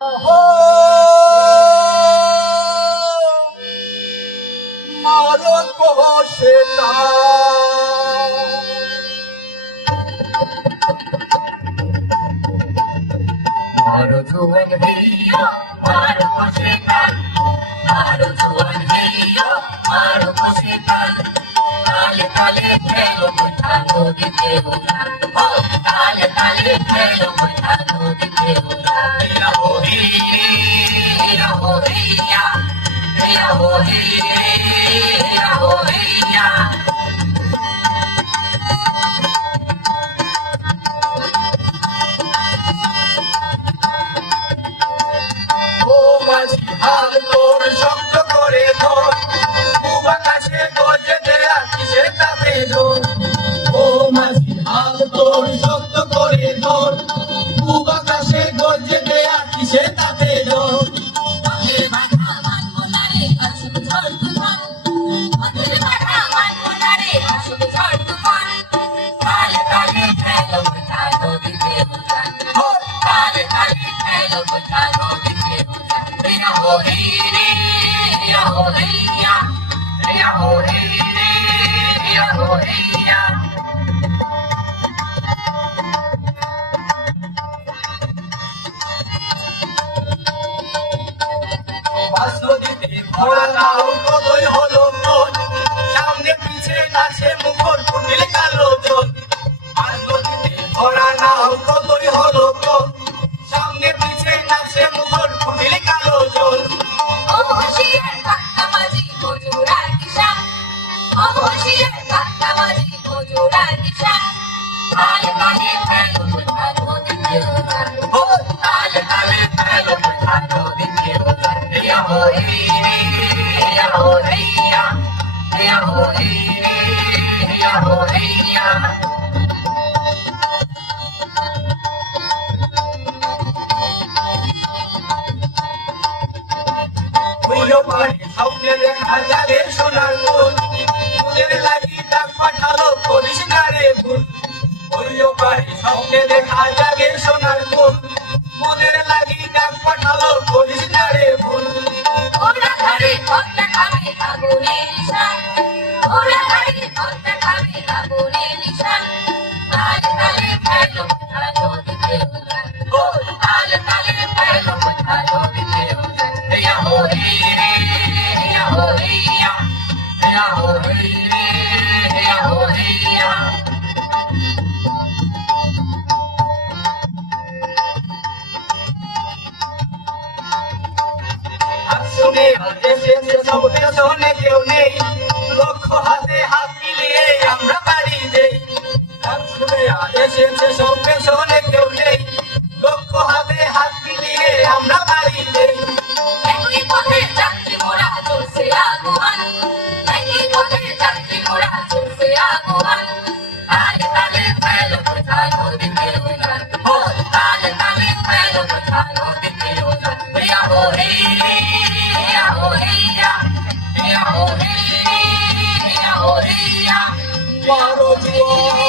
আহো মারো কোষে না মারো জুয়ান হেইয়া মারো কোষে কাল মারো জুয়ান হেইয়া মারো কোষে কাল তালে তালে খেলো মুঠা নদীতে উড়ান ও তালে তালে খেলো মুঠা নদীতে উড়ান হেইয়া হো হেইয়া হো হেইয়া হেইয়া হো হেইয়া হো হেইয়া ও মাঝি হাল তোর শক্ত করে ধর খুব আকাশে গজে দেয়া কিসে তাতে ধর ও মাঝি হাল তোর শক্ত করে ধর খুব আকাশে গজে দেয়া কিসে তাতে ধর মাঠের মাথা মানবো না রে আসুক ঝড় তুফান মাঠের মাথা মানবো না রে আসুক ঝড় তুফান তালে তালে খেলো মুঠা নদীতে উড়ান তালে তালে খেলো মুঠা নদীতে উড়ান হেইয়া হো হেইয়া হো হেইয়া হেইয়া হো হেইয়া হো হেইয়া মাছ নদীতে ঘোড়া নাও কতই হলো মন সামনে পিছে নাচে মুখর ফুটিল কালো জল মাছ নদীতে ঘোড়া নাও কতই হলো মন সামনে পিছে নাচে মুখর ফুটিল কালো জল ও হুঁশিয়ার কাকা মাঝি মজুরার কিষান ও হুঁশিয়ার কাকা মাঝি মজুরার কিষান তালে তালে খেলো মুঠা নদীতে উড়ান তালে তালে খেলো মুঠা নদীতে উড়ান হেইয়া হো হেইয়া হো হেইয়া হেইয়া হো হেইয়া হো হেইয়া হইল পারে স্বপ্নে দেখা যাবে সোনার ফুল ফুলের লাগি ডাক পাঠালো করিস না রে ভুল হইল পারে স্বপ্নে দেখা যাবে সোনার ফুল ফুলের লাগি ডাক পাঠালো করিস না রে ভুল ওরা ঘরে ঘরটা খাবে আগুনের নিশান ওরা ঘরে ঘরটা খাবে আগুনের নিশান তালে তালে খেলো মুঠা নদীতে উড়ান তালে তালে খেলো মুঠা নদীতে উড়ান হেইয়া হো হেইয়া হো হেইয়া হেইয়া হো হেইয়া হো হেইয়া হাত শুনে দেশে সব পেছনে কেউ নেই লক্ষ্য হাতে হাত মিলিয়ে আমরা বাড়ি দেই হাত শুনে দেশে সব পেছনে কেউ নেই লক্ষ্য হাতে হাত মিলিয়ে আমরা বাড়ি দেই একই পথে যাত্রী মোরা চলছে আগুয়ান একই পথে যাত্রী মোরা চলছে আগুয়ান তালে তালে খেলো মুঠা নদীতে উড়ান তালে তালে খেলো মুঠা নদীতে উড়ান হেইয়া হো হেইয়া হো হেইয়া হেইয়া হো হেইয়া হো হেইয়া মারো জোয়ার